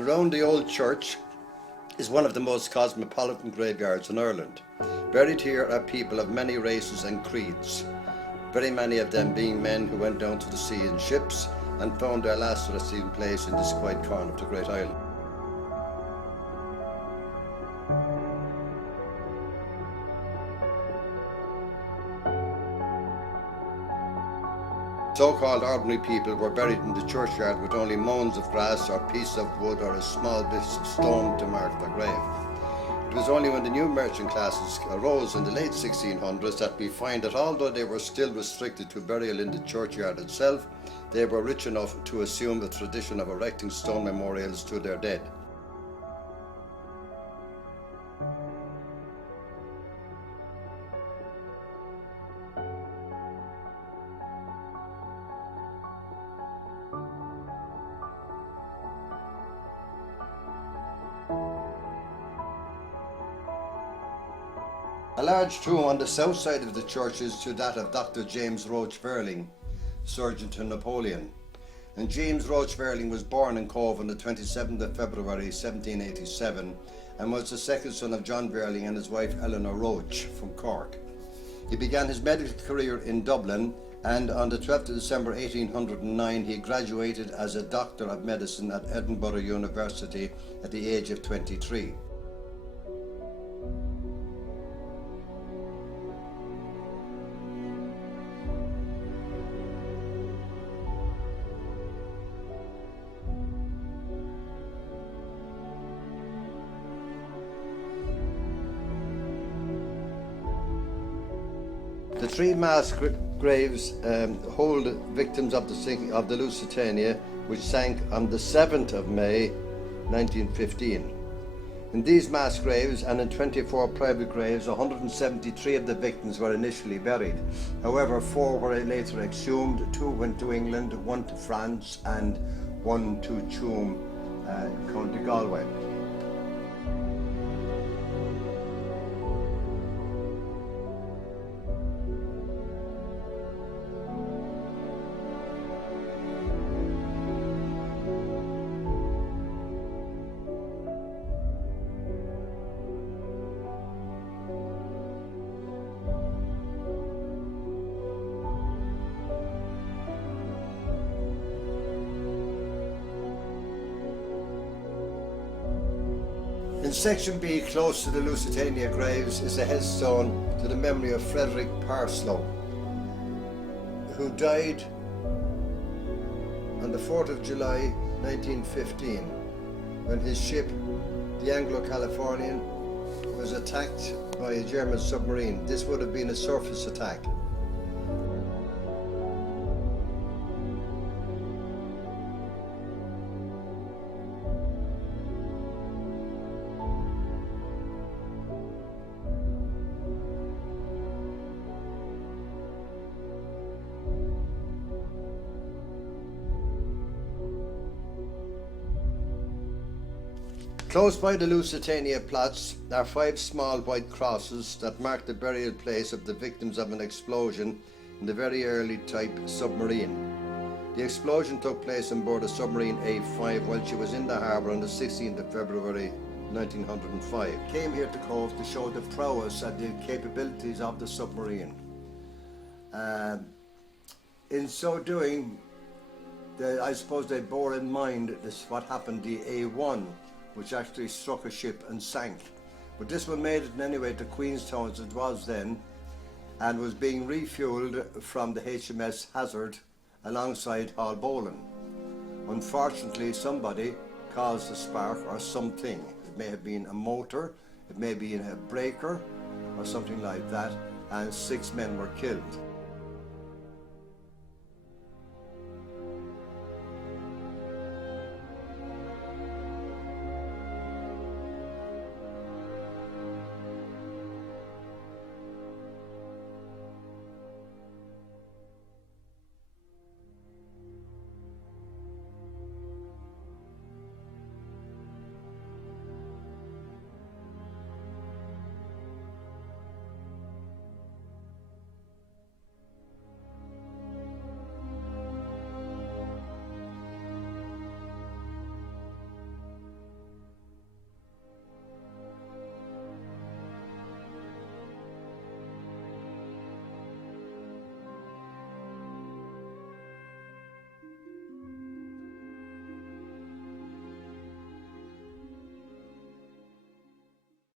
Around the old church is one of the most cosmopolitan graveyards in Ireland. Buried here are people of many races and creeds, very many of them being men who went down to the sea in ships and found their last resting place in this quiet corner of the great island. So-called ordinary people were buried in the churchyard with only mounds of grass or pieces of wood or a small bit of stone to mark their grave. It was only when the new merchant classes arose in the late 1600s that we find that although they were still restricted to burial in the churchyard itself, they were rich enough to assume the tradition of erecting stone memorials to their dead. A large tomb on the south side of the church is to that of Dr. James Roach Verling, surgeon to Napoleon. And James Roach Verling was born in Cobh on the 27th of February 1787 and was the second son of John Verling and his wife Eleanor Roach from Cork. He began his medical career in Dublin, and on the 12th of December 1809 he graduated as a Doctor of Medicine at Edinburgh University at the age of 23. The three mass graves hold victims of the Lusitania, which sank on the 7th of May 1915. In these mass graves and in 24 private graves, 173 of the victims were initially buried. However, 4 were later exhumed, 2 went to England, 1 to France and 1 to Tuam, County Galway. In section B, close to the Lusitania graves, is a headstone to the memory of Frederick Parslow, who died on the 4th of July 1915 when his ship, the Anglo-Californian, was attacked by a German submarine. This would have been a surface attack. Close by the Lusitania plots are 5 small white crosses that mark the burial place of the victims of an explosion in the very early type submarine. The explosion took place on board a submarine A5 while she was in the harbour on the 16th of February 1905. Came here to Cobh to show the prowess and the capabilities of the submarine. In so doing, I suppose they bore in mind what happened the A1, which actually struck a ship and sank. But this one made it in any way to Queenstown as it was then, and was being refuelled from the HMS Hazard alongside Haulbowline. Unfortunately, somebody caused a spark or something. It may have been a motor, it may be a breaker or something like that, and 6 men were killed.